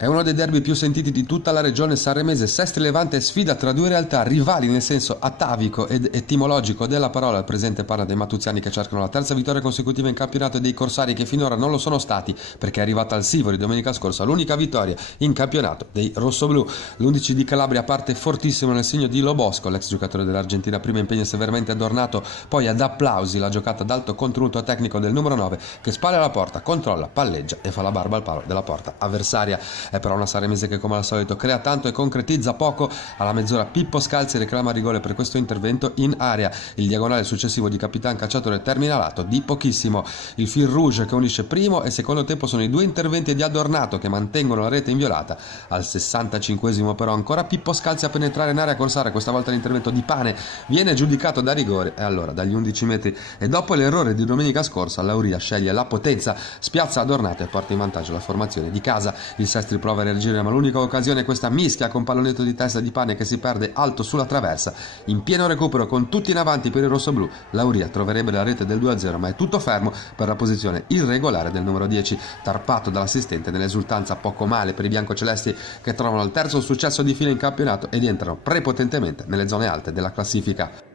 È uno dei derby più sentiti di tutta la regione sanremese. Sestri Levante è sfida tra due realtà rivali nel senso atavico ed etimologico della parola. Il presente parla dei matuziani che cercano la terza vittoria consecutiva in campionato e dei corsari che finora non lo sono stati, perché è arrivata al Sivori domenica scorsa l'unica vittoria in campionato dei rossoblù. L'11 di Calabria parte fortissimo nel segno di Lobosco, l'ex giocatore dell'Argentina. Prima impegno severamente adornato, poi ad applausi la giocata ad alto contenuto tecnico del numero 9 che spalla alla porta, controlla, palleggia e fa la barba al palo della porta avversaria. È però una sanremese che come al solito crea tanto e concretizza poco. Alla mezz'ora Pippo Scalzi reclama rigore per questo intervento in area. Il diagonale successivo di Capitan Cacciatore termina lato di pochissimo. Il fil rouge che unisce primo e secondo tempo sono i due interventi di Adornato che mantengono la rete inviolata. Al 65esimo però ancora Pippo Scalzi a penetrare in area corsara, questa volta l'intervento di Pane viene giudicato da rigore e allora dagli 11 metri e dopo l'errore di domenica scorsa Lauria sceglie la potenza, spiazza Adornato e porta in vantaggio la formazione di casa. Il Sestri prova a reagire ma l'unica occasione è questa mischia con pallonetto di testa di Pane che si perde alto sulla traversa. In pieno recupero con tutti in avanti per il rossoblù, Lauria troverebbe la rete del 2-0 ma è tutto fermo per la posizione irregolare del numero 10, tarpato dall'assistente nell'esultanza. Poco male per i biancocelesti che trovano il terzo successo di fila in campionato ed entrano prepotentemente nelle zone alte della classifica.